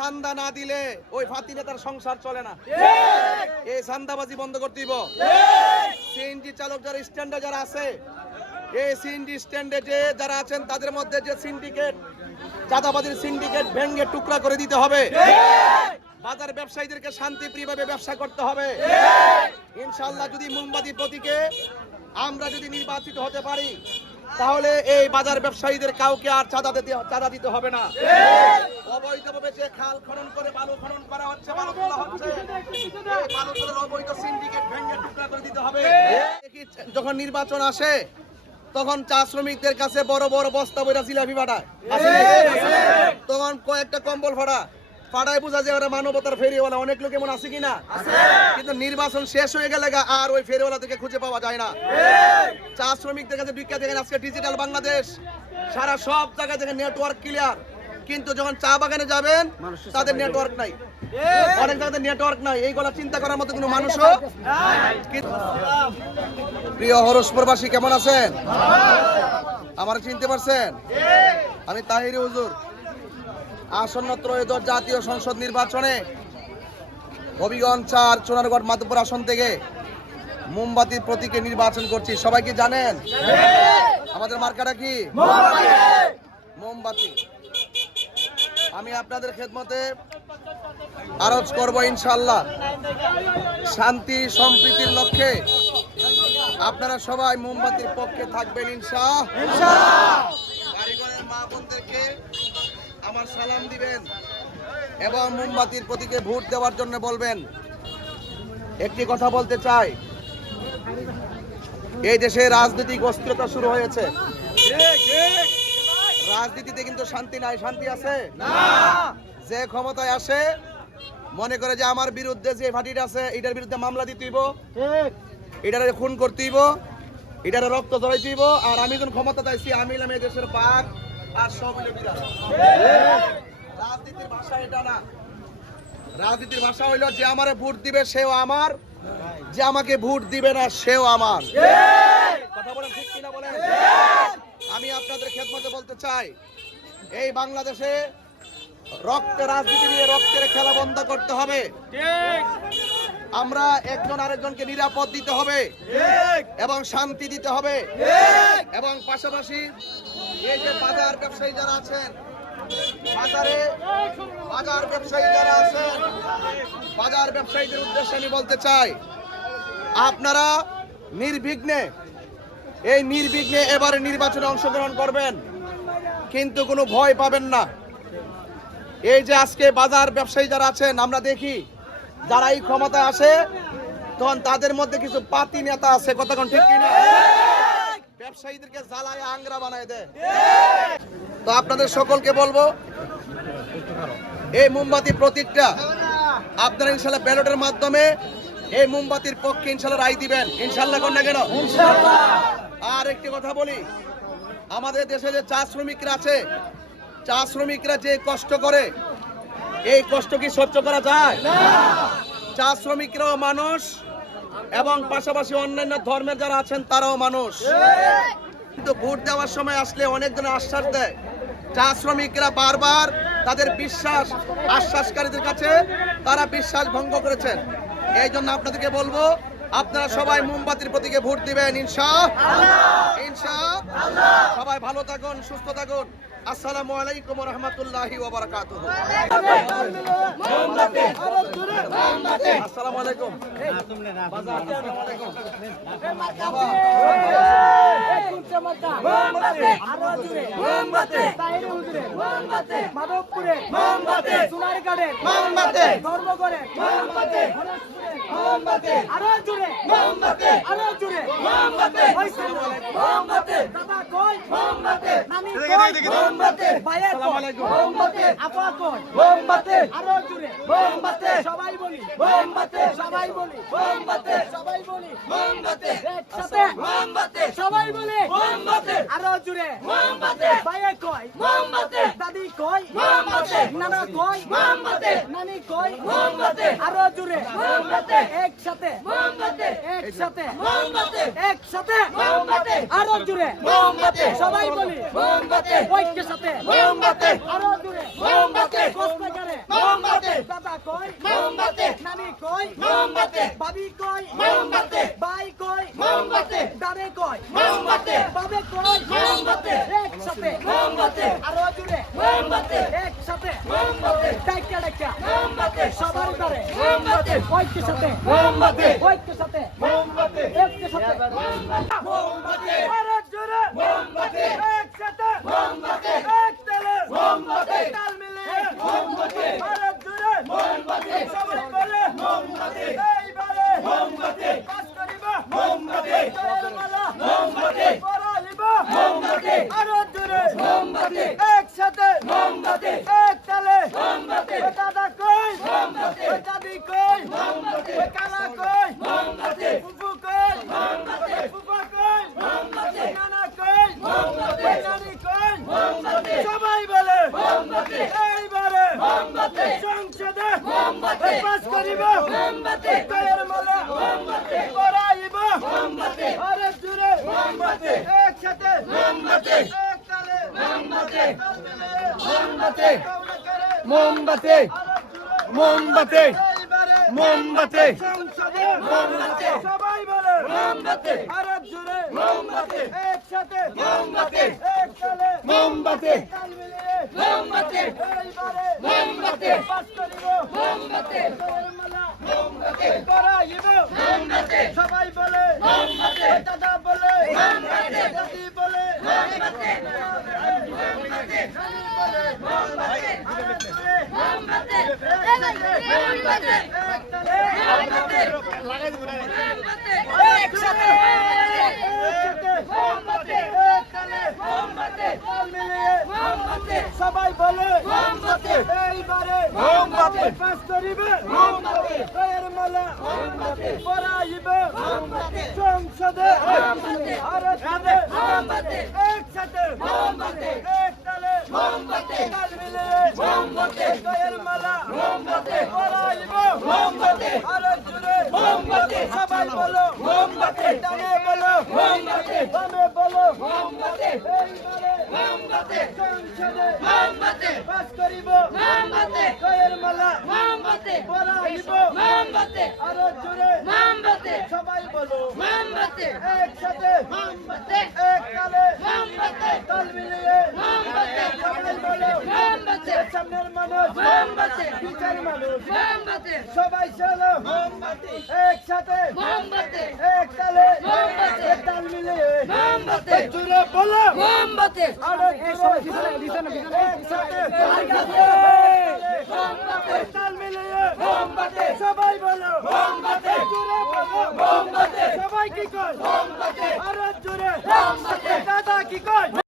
চান্দা না দিলে ওই ফাতি নেতার সংসার চলে না। এই চান্দাবাজি বন্ধ করতে দিব। সিএনজি চালক যারা স্ট্যান্ডে যারা আছে, এই সিএনজি স্ট্যান্ডে যে যারা আছেন তাদের মধ্যে যে সিন্ডিকেট, চাঁদাবাজির সিন্ডিকেট ভেঙে টুকরা করে দিতে হবে। বাজার ব্যবসায়ীদেরকে শান্তিপ্রিয়ভাবে ব্যবসা করতে হবে। ইনশাআল্লাহ যদি মোমবাতি প্রতীকে আমরা যদি নির্বাচিত হতে পারি, তাহলে এই বাজার ব্যবসায়ীদের কাউকে আর চাঁদা দিতে হবে না। অবৈধভাবে যে খাল খনন করে বালু খনন করা হচ্ছে, বালু তোলা হচ্ছে, এই বালু তোলার অবৈধ সিন্ডিকেট ভেঙে টুকরা করে দিতে হবে। যখন নির্বাচন আসে তখন চা শ্রমিকদের কাছে বড় বড় বস্তা বইরা জিলাপি ফাটায়, তখন কয়েকটা কম্বল ফাটায় বোঝা যায় ওরা মানবতার ফেরিওয়ালা। অনেক লোক এমন আছে কিনা? কিন্তু নির্বাচন শেষ হয়ে গেলে আর ওই ফেরিওয়ালাদেরকে খুঁজে পাওয়া যায় না। চা শ্রমিকদের কাছে ঢুকে দেখেন আজকে ডিজিটাল বাংলাদেশ, সারা সব জায়গায় দেখেন নেটওয়ার্ক ক্লিয়ার, কিন্তু যখন চা বাগানে যাবেন তাদের নেটওয়ার্ক নাই, অনেক জায়গায় নেটওয়ার্ক নাই। এইগুলা চিন্তা করার মতো কোনো মানুষও। প্রিয় হরসপুরবাসী কেমন আছেন? আমার চিনতে পারছেন? আমি তাহিরি হুজুর। আসন্ন ত্রয়োদশ জাতীয় সংসদ নির্বাচনে হবিগঞ্জ ৪ চুনারগড় মাধবপুর আসন থেকে মোমবাতির প্রতীকে নির্বাচন করছি। সবাই কি জানেন আমাদের মার্কাটা কি? মোমবাতি। আমি আপনাদের খেদমতে আরজ করব ইনশাআল্লাহ, শান্তি সম্প্রীতির লক্ষ্যে আপনারা সবাই মোমবাতির পক্ষে থাকবেন ইনশাআল্লাহ। কারিগরের মা বোনদেরকে আমার সালাম দিবেন এবং মোমবাতির প্রতীকে ভোট দেওয়ার জন্য বলবেন। একটি কথা বলতে চাই, এই দেশে রাজনৈতিক অস্থিরতা শুরু হয়েছে। রাজনীতিতে কিন্তু শান্তি নাই। শান্তি আছে? যে ক্ষমতায় আসে মনে করে যে আমার বিরুদ্ধে যে পার্টিটা আছে এটার বিরুদ্ধে মামলা দিতে হইব, এটারে খুন করতে হইব, এটারে রক্ত ঝরাইতে হইব, আর আমি যখন ক্ষমতা চাইছি আমি হলাম এই দেশের বাঘ আর সব হইল বিরাট। রাজনীতির ভাষা এটা না। রাজনীতির ভাষা হইল যে আমারে ভোট দিবে সেও আমার, যে আমাকে ভোট দিবে না সেও আমার। কথা বলেন ঠিক কিনা বলেন? আমি আপনাদের খেদমতে বলতে চাই, এই বাংলাদেশে রক্তের রাজনীতি নিয়ে রক্তের খেলা বন্ধ করতে হবে। আমরা একজন আরেকজনকে নিরাপদ দিতে হবে এবং শান্তি দিতে হবে। এবং পাশাপাশি এই যে বাজার ব্যবসায়ী যারা আছেন, বাজার ব্যবসায়ী যারা আছেন, বাজার ব্যবসায়ীদের উদ্দেশ্যে আমি বলতে চাই, আপনারা নির্বিঘ্নে এবারে নির্বাচনে অংশগ্রহণ করবেন, কিন্তু কোনো ভয় পাবেন না। এই যে আজকে বাজার ব্যবসায়ী যারা আছেন, আমরা দেখি যারা এই ক্ষমতায় আসে তখন তাদের মধ্যে কিছু পাতি নেতা আছে, কতক্ষণ ঠিক কিনা, ব্যবসায়ীদেরকে জ্বালায় আংরা বানায় দেয়। তো আপনাদের সকলকে বলবো, এই মোমবাতি প্রতীকটা আপনারা ইনশাল্লাহ ব্যালটের মাধ্যমে এই মোমবাতির পক্ষে ইনশাল্লাহ রায় দিবেন। ইনশাল্লাহ কোন না কেন? আর একটি কথা বলি, আমাদের দেশে যে চা শ্রমিকরা আছে, চা শ্রমিকরা যে কষ্ট করে, এই কষ্ট কি সহ্য করা যায়? চা শ্রমিকরাও মানুষ এবং পাশাপাশি অন্যান্য ধর্মের যারা আছেন তারাও মানুষ। কিন্তু ভোট দেওয়ার সময় আসলে অনেকজনের আশ্বাস দেয়, চা শ্রমিকরা বারবার তাদের বিশ্বাস আশ্বাসকারীদের কাছে তারা বিশ্বাস ভঙ্গ করেছেন। এই জন্য আপনাদেরকে বলবো, আপনারা সবাই মোমবাতির প্রতীকে ভোট দিবেন ইনশাআল্লাহ। সবাই ভালো থাকুন, সুস্থ থাকুন। আসসালামু আলাইকুম ওয়া রাহমাতুল্লাহি ওয়া বারাকাতুহু। আসসালামু আলাইকুম। মাধবপুরে সোনারগাঁড়ে ধর্মগড়ে আরো জুড়ে আরো জুড়ে দাদা কই নানি কই ভাইয়া কই আপা কই আরো জুড়ে সবাই বলি সবাই বলি সবাই বলি একসাথে সবাই বলি আরো জুড়ে ভাইয়া কই দাদি কই নানা কই নানি কই আরো জুড়ে একসাথে একসাথে একসাথে আরো জুড়ে সবাই বলি ঐক্যের সাথে আরো জুড়ে কোস্তাগারে দাদা কই মোমবাতি নানি কই মোমবাতি বাবি কই মোমবাতি ভাই কই মোমবাতি দাদে কই মোমবাতি বাবে কই মোমবাতি একসাথে মোমবাতি আরো জুড়ে মোমবাতি একসাথে মোমবাতি ডাইকা ডাইকা মোমবাতি সবার করে মোমবাতি ঐক্যের সাথে মোমবাতি ঐক্যের সাথে মোমবাতি একটার সাথে মোমবাতি আরো জুড়ে মোমবাতি একসাথে মোমবাতি এক তালে মোমবাতি তাল মিলিয়ে মোমবাতি আরো জুড়ে মোমবাতি সবাই বলে মোমবাতি এইবারে মোমবাতি পাস করিব মোমবাতি জয়ের মালা মোমবাতি পরাইব মোমবাতি আরো জুড়ে মোমবাতি একসাথে মোমবাতি এক তালে মোমবাতি ওই দাদা কই মোমবাতি ওই দাদি কই মোমবাতি ওই কালা কই মোমবাতি ফুফু কই মোমবাতি ফুফা কই মোমবাতি নানা কই মোমবাতি ওই নানি কই মোমবাতি সবাই বলে মোমবাতি এইবারে মোমবাতি সংসদে মোমবাতি পাস করিব মোমবাতি জয়ের মালা মোমবাতি পরাইব মোমবাতি আরে জুড়ে মোমবাতি একসাথে মোমবাতি এক তালে মোমবাতি তাল মিলিয়ে মোমবাতি কামনা করে মোমবাতি আরো জুড়ে মোমবাতি এইবারে মোমবাতি সংসদে মোমবাতি সবাই বলে মোমবাতি আরো জুড়ে মোমবাতি একসাথে মোমবাতি এক তালে মোমবাতি তাল মিলিয়ে মোমবাতি এইবারে মোমবাতি পাস করিব মোমবাতি জয়ের মালা মোমবাতি পরাইব মোমবাতি সবাই বলে মোমবাতি ওই দাদা বলে মোমবাতি দাদি বলে মোমবাতি মোমবাতি বলে মোমবাতি আরো জুড়ে মোমবাতি মোমবাতি এক তালে মোমবাতি একসাথে মোমবাতি এক তালে মোমবাতি তাল মিলিয়ে মোমবাতি সবাই বলে মোমবাতি এইবারে মোমবাতি পাস করিবে মোমবাতি জয়ের মালা মোমবাতি পরাইবে মোমবাতি সংসদে মোমবাতি আরো সাথে মোমবাতি একসাথে মোমবাতি এক তালে মোমবাতি তাল মিলিয়ে মোমবাতি জয়ের মালা মোমবাতি পরাইব মোমবাতি আরো জুড়ে মোমবাতি সবাই বলো মোমবাতি ডানে বলো মোমবাতি বামে বলো মোমবাতি এইবারে মোমবাতি সংসদে মোমবাতি পাস করিব মোমবাতি জয়ের মালা মোমবাতি পরাইব মোমবাতি আরো জুড়ে মোমবাতি সবাই বলো মোমবাতি একসাথে মোমবাতি এক তালে মোমবাতি তাল মিলিয়ে মোমবাতি সবাই বলো মোমবাতি সামনের মানুষ মোমবাতি পিছের মানুষ মোমবাতি সবাই চলো একসাথে মোমবাতি এক তালে মোমবাতি তাল মিলিয়ে মোমবাতি জুড়ে বলো মোমবাতি আরো জুড়ে একসাথে তাল মিলিয়ে মোমবাতি সবাই বলো মোমবাতি জুড়ে বলো মোমবাতি সবাই কি কয় মোমবাতি আরো জুড়ে মোমবাতি দাদা কি কয়